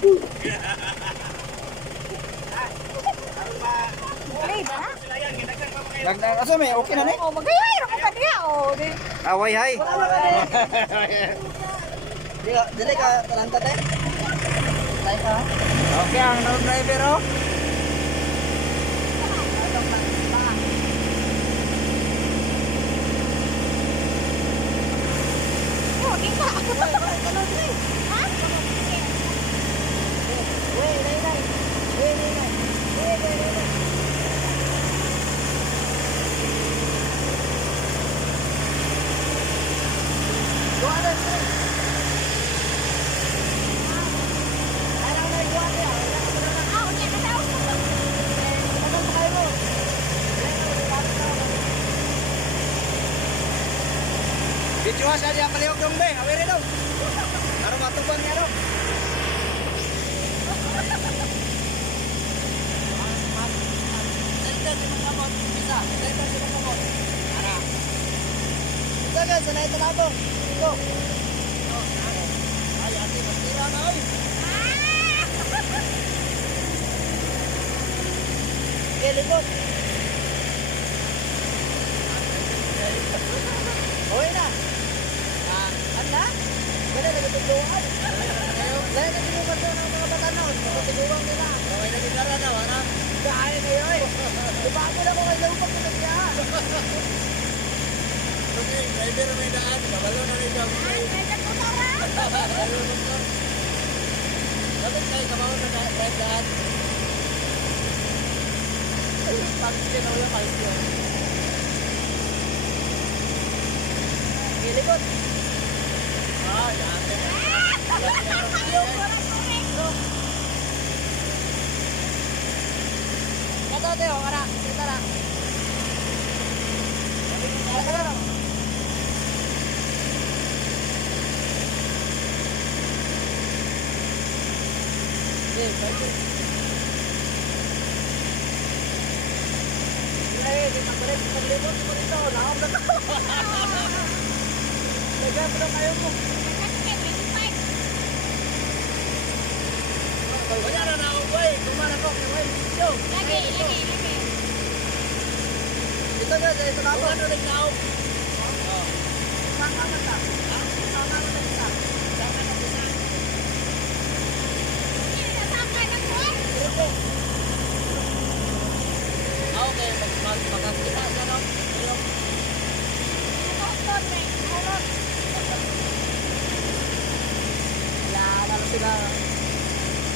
Dili ba? Nagdag aso may okay na ni. Oh, magayay ra ko kaniya oh. Away hay. Dili ka talanta te. Tay ka. Okay ang driver oh. Oh, di ka. Ha? Ah, unya ka daw. Video sa dia palihog dong be. Awere dong. Aro matubang niya dong. Jaga sanay talabo. Go. Ay, ate, masira na oy. Likod. Hoy na. Anda? Wala lagi tutuan. Lain lagi mo ba ng mga batanon? Matiguan nila. Kaway na gitara na, wala. Kaya kayo eh. Ibago na ko kayo pag pinagya. Okay, driver may daan. Kabalo na rin kami. Bakit kayo kabaw na daan? Pag-skin na wala kayo. Gilikot. Ah, yate. Kato Teo, kara. Kita na. Kara. Di pagbalik mo dito. Naam na to. Lagyan mo na kayo mo. Wala na ako, boy. Kumana ko. Lagi. Ito nga, ito na ako. Ano rin na ako? Saan ka man ta? Saan ka man ta isa? Saan ka man isa? Okay, magkakita siya no? Wala na sila.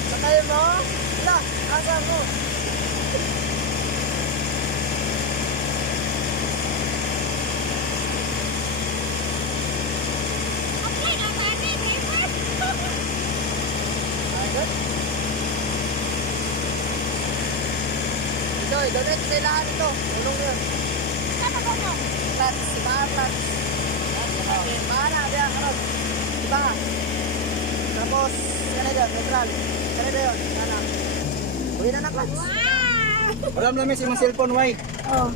Sakay mo? Wala, asa mo? Joy, donate sa ilahan ito. Ulong yun. Plats, si Maha Plats. Maha na, biya, karon. Diba nga? Tapos, yan na dyan, neutral. Yan na yun, yan na. Uwi na na, Plats. Alam namin si mga cellphone way. Oh.